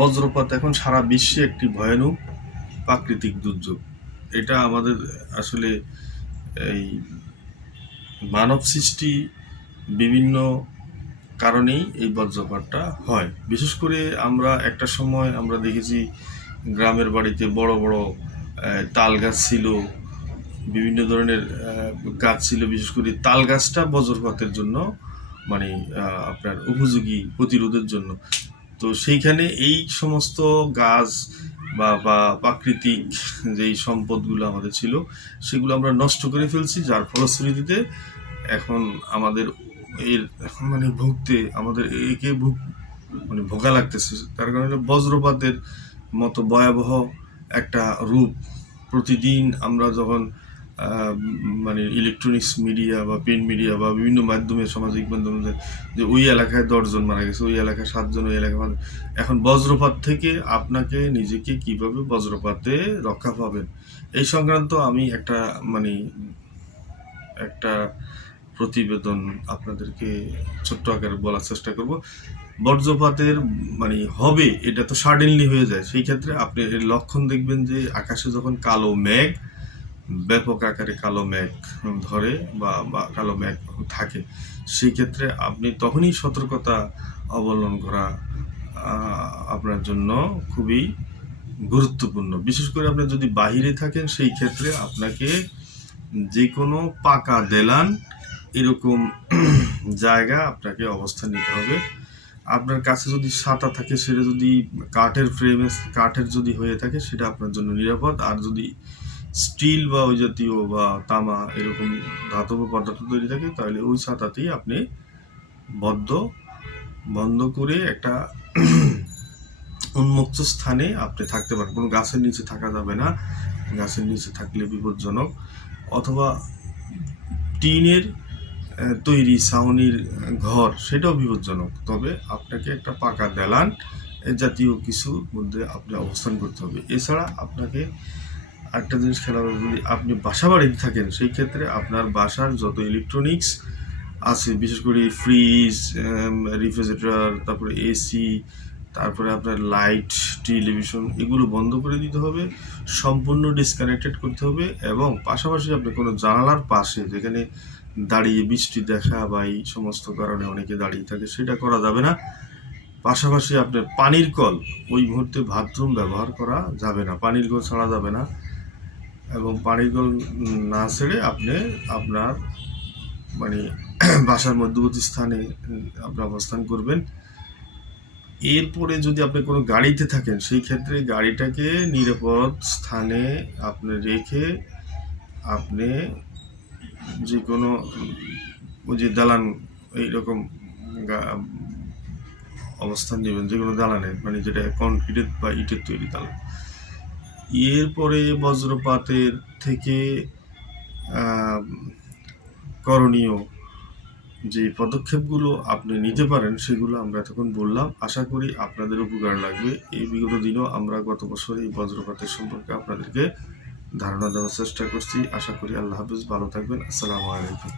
বজ্রপাত এখন সারা বিশ্বে একটি ভয়ানক প্রাকৃতিক দুর্যোগ। এটা আমাদের আসলে এই মানব সৃষ্টি বিভিন্ন কারণেই এই বজ্রপাতটা হয়। বিশেষ করে একটা সময় আমরা দেখেছি গ্রামের বাড়িতে বড় বড় তাল গাছ ছিল, বিভিন্ন ধরনের গাছ ছিল। বিশেষ করে তাল গাছটা বজ্রপাতের জন্য মানে আপনার উপযোগী প্রতিরোধের জন্য। তো সেইখানে এই সমস্ত গাছ বা প্রাকৃতিক যেই সম্পদগুলো আমাদের ছিল সেগুলো আমরা নষ্ট করে ফেলছি, যার ফলশ্রুতিতে এখন আমাদের এর আমাদের একে ভোগা লাগতেছে। তার কারণে বজ্রপাতের মতো ভয়াবহ একটা রূপ প্রতিদিন আমরা যখন ইলেকট্রনিক্স মিডিয়া বা প্রিন্ট মিডিয়া বা বিভিন্ন মাধ্যমে, সামাজিক মাধ্যমে, যে ওই এলাকায় 10 জন মারা গেছে, ওই এলাকায় 7 জন, ওই এলাকায় এখন বজ্রপাত থেকে আপনাকে নিজেকে কিভাবে বজ্রপাতে রক্ষা পাবেন এই সংক্রান্ত আমি একটা প্রতিবেদন আপনাদেরকে ছোট্ট আকারে বলার চেষ্টা করব। বজ্রপাতের হবে, এটা তো সাডেনলি হয়ে যায়। সেই ক্ষেত্রে আপনি এর লক্ষণ দেখবেন যে আকাশে যখন কালো মেঘ, ব্যাপক আকারে কালো মেঘ ধরে বা কালো মেঘ থাকে, সেই ক্ষেত্রে আপনি তখনই সতর্কতা অবলম্বন করা আপনার জন্য খুবই গুরুত্বপূর্ণ। বিশেষ করে আপনি যদি বাহিরে থাকেন, সেই ক্ষেত্রে আপনাকে যে কোনো পাকা দেলান এরকম জায়গা আপনাকে অবস্থান নিতে হবে। আপনার কাছে যদি ছাতা থাকে, সেটা যদি কাঠের যদি হয়ে থাকে, সেটা আপনার জন্য নিরাপদ। আর যদি স্টিল বা ওই জাতীয় বা তামা এরকম ধাতব পদার্থ তৈরি থাকে, তাহলে ওই ছাতাতেই আপনি বন্ধ করে একটা উন্মুক্ত স্থানে আপনি থাকতে পারেন। কোনো গাছের নিচে থাকা যাবে না, গাছের নিচে থাকলে বিপজ্জনক। অথবা টিনের তৈরি ছাউনির ঘর, সেটাও বিপজ্জনক। তবে আপনাকে একটা পাকা দেলান এ জাতীয় কিছুর মধ্যে আপনি অবস্থান করতে হবে। এছাড়া আপনাকে একটা জিনিস খেয়াল হবে, যদি আপনি বাসা বাড়িতে থাকেন, সেই ক্ষেত্রে আপনার বাসার যত ইলেকট্রনিক্স আছে, বিশেষ করে ফ্রিজ, রেফ্রিজারেটর, তারপরে এসি, তারপরে আপনার লাইট, টেলিভিশন, এগুলো বন্ধ করে দিতে হবে, সম্পূর্ণ ডিসকানেক্টেড করতে হবে। এবং পাশাপাশি আপনি কোনো জানালার পাশে, যেখানে দাঁড়িয়ে বৃষ্টি দেখা বা এই সমস্ত কারণে অনেকে দাঁড়িয়ে থাকে, সেটা করা যাবে না। পাশাপাশি আপনার পানির কল, ওই মুহূর্তে বাথরুম ব্যবহার করা যাবে না, পানির কল ছাড়া যাবে না। এবং পানির কল না ছেড়ে আপনি আপনার বাসার মধ্যবর্তী স্থানে আপনি অবস্থান করবেন। এরপরে যদি আপনি কোনো গাড়িতে থাকেন, সেই ক্ষেত্রে গাড়িটাকে নিরাপদ স্থানে আপনি রেখে আপনি যে কোনো ওই যে দালান এইরকম অবস্থান নেবেন, যে কোনো দালানে, যেটা কনক্রিটের বা ইটের তৈরি দালান। এরপরে বজ্রপাতের থেকে করণীয় যে পদক্ষেপগুলো আপনি নিতে পারেন, সেগুলো আমরা এতক্ষণ বললাম। আশা করি আপনাদের উপকার লাগবে। এই বিগত দিনও আমরা গত বছর এই বজ্রপাতের সম্পর্কে আপনাদেরকে ধারণা দেওয়ার চেষ্টা করছি। আশা করি। আল্লাহ হাফিজ, ভালো থাকবেন। আসসালামু আলাইকুম।